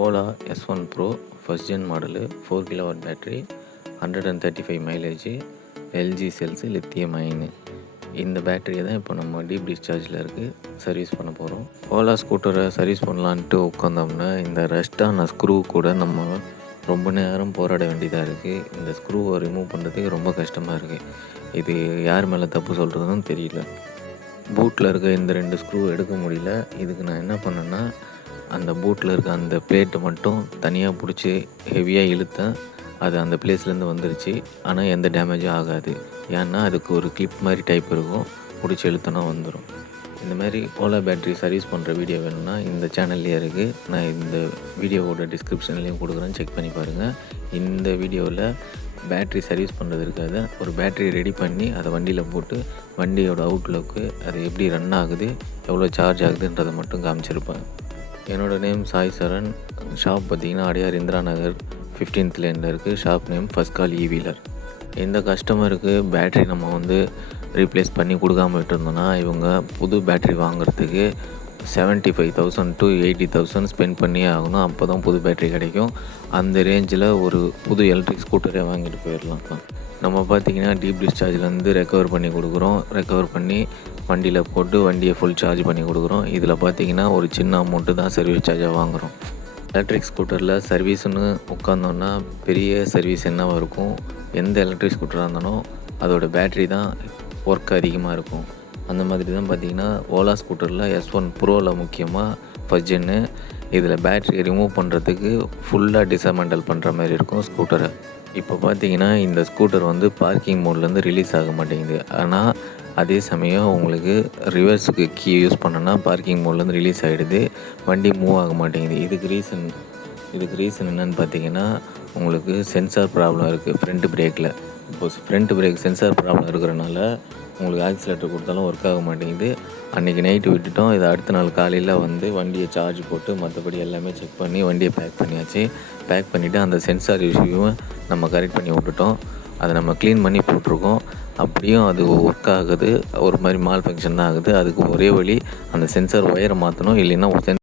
Ola S1 pro first gen model 4 kilowatt battery 135 mileage LG cells lithium ion. இந்த பேட்டரியை தான் இப்போ நம்ம டீப் டிஸ்சார்ஜில் இருக்குது சர்வீஸ் பண்ண போகிறோம். ஓலா ஸ்கூட்டரை சர்வீஸ் பண்ணலான்ட்டு உட்காந்தோம்னா இந்த ரெஸ்டான ஸ்க்ரூ கூட நம்ம ரொம்ப நேரம் போராட வேண்டியதாக இருக்குது. இந்த ஸ்க்ரூவை ரிமூவ் பண்ணுறதுக்கு ரொம்ப கஷ்டமாக இருக்குது. இது யார் மேலே தப்பு சொல்கிறதுன்னு தெரியல. பூட்டில் இருக்க இந்த 2 ஸ்க்ரூ எடுக்க முடியல. இதுக்கு நான் என்ன பண்ணேன்னா, அந்த பூட்டில் இருக்க அந்த பிளேட்டை மட்டும் தனியாக பிடிச்சி ஹெவியாக இழுத்தேன். அது அந்த பிளேஸ்லேருந்து வந்துருச்சு. ஆனால் எந்த டேமேஜும் ஆகாது. ஏன்னா அதுக்கு ஒரு கிளிப் மாதிரி டைப் இருக்கும், பிடிச்சி இழுத்தோன்னா வந்துடும். இந்த மாதிரி ஓலா பேட்ரி சர்வீஸ் பண்ணுற வீடியோ வேணும்னா இந்த சேனல்லேயே இருக்குது. நான் இந்த வீடியோவோட டிஸ்கிரிப்ஷன்லேயும் கொடுக்குறேன், செக் பண்ணி பாருங்கள். இந்த வீடியோவில் பேட்ரி சர்வீஸ் பண்ணுறது இருக்காது, ஒரு பேட்ரி ரெடி பண்ணி அதை வண்டியில் போட்டு வண்டியோட அவுட்லுக்கு அது எப்படி ரன் ஆகுது, எவ்வளோ சார்ஜ் ஆகுதுன்றதை மட்டும் காமிச்சிருப்பேன். என்னோடய நேம் சாய் சரண். ஷாப் பார்த்திங்கன்னா அடையார் இந்திரா நகர் 15th லேனில் இருக்குது. Shop name first call e wheeler. இந்த கஸ்டமருக்கு பேட்ரி நம்ம ரீப்ளேஸ் பண்ணி கொடுக்காம விட்டுருந்தோன்னா இவங்க புது பேட்ரி வாங்குறதுக்கு 75,000 to 80,000 ஸ்பெண்ட் பண்ணியே ஆகணும். அப்போ தான் புது பேட்ரி கிடைக்கும். அந்த ரேஞ்சில் ஒரு புது எலக்ட்ரிக் ஸ்கூட்டரே வாங்கிட்டு போயிடலாம். நம்ம பார்த்திங்கன்னா டீப் டிஸ்சார்ஜ்லேருந்து ரெக்கவர் பண்ணி கொடுக்குறோம். ரெக்கவர் பண்ணி வண்டியில் போட்டு வண்டியை ஃபுல் சார்ஜ் பண்ணி கொடுக்குறோம். இதில் பார்த்திங்கன்னா ஒரு சின்ன அமௌண்ட்டு தான் சர்வீஸ் சார்ஜாக வாங்குகிறோம். எலக்ட்ரிக் ஸ்கூட்டரில் சர்வீஸ்னு உட்காந்தோன்னா பெரிய சர்வீஸ் என்னவாக இருக்கும், எந்த எலக்ட்ரிக் ஸ்கூட்டராக இருந்தாலும் அதோட பேட்ரி தான் ஒர்க் அதிகமாக இருக்கும். அந்த மாதிரி தான் பார்த்திங்கன்னா ஓலா ஸ்கூட்டரில் S1 ப்ரோவில் முக்கியமாக ஃபர்ஸ்ட் ஜென்னு. இதில் பேட்ரி ரிமூவ் பண்ணுறதுக்கு ஃபுல்லாக டிசமேண்டல் பண்ணுற மாதிரி இருக்கும் ஸ்கூட்டரை. இப்போ பார்த்திங்கன்னா இந்த ஸ்கூட்டர் பார்க்கிங் மோட்லேருந்து ரிலீஸ் ஆக மாட்டேங்குது. ஆனால் அதே சமயம் உங்களுக்கு ரிவர்ஸுக்கு கீ யூஸ் பண்ணோன்னா பார்க்கிங் மோட்லேருந்து ரிலீஸ் ஆகிடுது, வண்டி மூவ் ஆக மாட்டேங்குது. இதுக்கு ரீசன் என்னென்னு பார்த்தீங்கன்னா, உங்களுக்கு சென்சார் ப்ராப்ளம் இருக்குது ஃப்ரண்ட் பிரேக்கில். இப்போது ஃப்ரண்ட் பிரேக் சென்சார் ப்ராப்ளம் இருக்கிறனால உங்களுக்கு ஆக்சிலேட்டர் கொடுத்தாலும் ஒர்க் ஆக மாட்டேங்குது. அன்றைக்கி நைட்டு விட்டுட்டோம். இதை அடுத்த நாள் காலையில் வண்டியை சார்ஜ் போட்டு மற்றபடி எல்லாமே செக் பண்ணி வண்டியை பேக் பண்ணியாச்சு. பேக் பண்ணிவிட்டு அந்த சென்சார் இஷ்யூவும் நம்ம கரெக்ட் பண்ணி விட்டுட்டோம். அதை நம்ம க்ளீன் பண்ணி போட்டிருக்கோம். அப்படியும் அது ஒர்க் ஆகுது, ஒரு மாதிரி மால் ஃபங்க்ஷன் தான் ஆகுது. அதுக்கு ஒரே வழி அந்த சென்சார் ஒயரை மாற்றணும், இல்லைன்னா